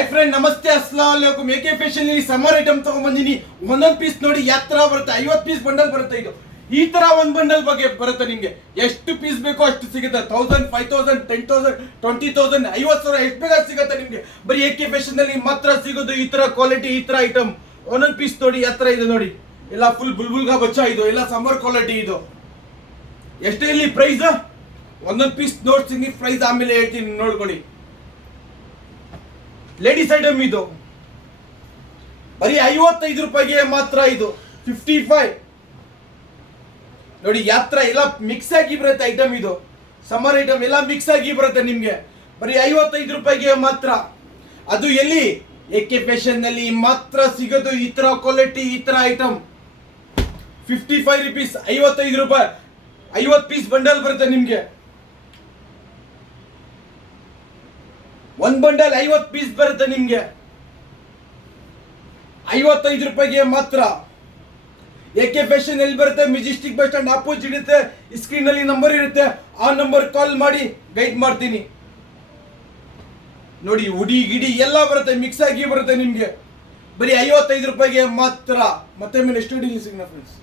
Hi friend, ನಮಸ್ತೆ, ಅಸ್ಸಲಾಮು ಅಲೈಕುಂ. A K fashion ಅಲ್ಲಿ summer item ತಗೊಂಡ್ಬಂದಿನಿ. ಒಂದೊಂದು ಪೀಸ್ ನೋಡಿ ಯಾವ ತರ ಬರುತ್ತೆ. 50 ಪೀಸ್ ಬಂಡಲ್ ಬರುತ್ತೆ. ಇದು ಈ ತರ ಒಂದು ಬಂಡಲ್ ಬಗ್ಗೆ ಬರುತ್ತೆ. ನಿಮ್ಗೆ ಎಷ್ಟು ಪೀಸ್ ಬೇಕೋ ಅಷ್ಟು ಸಿಗುತ್ತೆ. 1000, 5000, 10,000, 20,000, 50,000 ಎಷ್ಟು ಬೇಕಾದ್ರೂ ಸಿಗುತ್ತೆ ನಿಮ್ಗೆ. ಬರೀ ಎಕೆ ಫ್ಯಾಷನ್ ಅಲ್ಲಿ ಮಾತ್ರ ಸಿಗೋದು ಈ ತರ ಕ್ವಾಲಿಟಿ, ಈ ತರ ಐಟಮ್. ಒಂದೊಂದು ಪೀಸ್ ನೋಡಿ ಯಾವ ತರ ಇದೆ ನೋಡಿ. ಎಲ್ಲ ಫುಲ್ ಬುಲ್ಬುಲ್ಗಾ ಬಚ್ಚಾ. ಇದು ಎಲ್ಲ ಸಮ್ಮರ್ ಕ್ವಾಲಿಟಿ. ಇದು ಎಷ್ಟೇ ಇಲ್ಲಿ ಪ್ರೈಸ್, ಒಂದೊಂದು ಪೀಸ್ ನೋಡ್ತೀನಿ, ಪ್ರೈಸ್ ಆಮೇಲೆ ಹೇಳ್ತೀನಿ, ನೋಡ್ಕೊಳ್ಳಿ. ಲೇಡೀಸ್ ಐಟಮ್ ಇದು ಬರೀ 55 ರೂಪಾಯಿಗೆ ಮಾತ್ರ. ಇದು 55 ನೋಡಿ. ಯಾತ್ರ ಎಲ್ಲ ಮಿಕ್ಸ್ ಆಗಿ ಬರುತ್ತೆ ಐಟಮ್. ಇದು ಸಮ್ಮರ್ ಐಟಮ್ ಎಲ್ಲ ಮಿಕ್ಸ್ ಆಗಿ ಬರುತ್ತೆ ನಿಮ್ಗೆ. ಬರೀ 55 ರೂಪಾಯಿಗೆ ಮಾತ್ರ. ಅದು ಎಲ್ಲಿ? ಎಕೆ ಫ್ಯಾಷನ್ ನಲ್ಲಿ ಮಾತ್ರ ಸಿಗೋದು ಈ ತರ ಕ್ವಾಲಿಟಿ, ಈ ತರ ಐಟಮ್. 55 ರುಪೀಸ್, 55 ರೂಪಾಯಿ. 50 ಪೀಸ್ ಬಂಡಲ್ ಬರುತ್ತೆ ನಿಮ್ಗೆ. ಒಂದ್ ಬಂಡಲ್ 50 ಪೀಸ್ ಬರುತ್ತೆ ನಿಮ್ಗೆ. 55 ರೂಪಾಯಿಗೆ ಮಾತ್ರ. ಎಕೆ ಫ್ಯಾಷನ್ ಎಲ್ಲಿ ಬರುತ್ತೆ? ಮೆಜೆಸ್ಟಿಕ್ ಬಸ್ ಸ್ಟ್ಯಾಂಡ್ ಅಪೋಸಿಟ್ ಇರುತ್ತೆ. ಸ್ಕ್ರೀನ್ ಅಲ್ಲಿ ನಂಬರ್ ಇರುತ್ತೆ, ಆ ನಂಬರ್ ಕಾಲ್ ಮಾಡಿ ಗೈಡ್ ಮಾಡ್ತೀನಿ. ನೋಡಿ, ಉಡಿ ಗಿಡಿ ಎಲ್ಲ ಬರುತ್ತೆ, ಮಿಕ್ಸ್ ಆಗಿ ಬರುತ್ತೆ ನಿಮ್ಗೆ. ಬರೀ 55 ರೂಪಾಯಿಗೆ ಮಾತ್ರ. ಮತ್ತೆ ಮೇಲೆ ಎಷ್ಟು ಸಿಗೋಣ ಫ್ರೆಂಡ್ಸ್.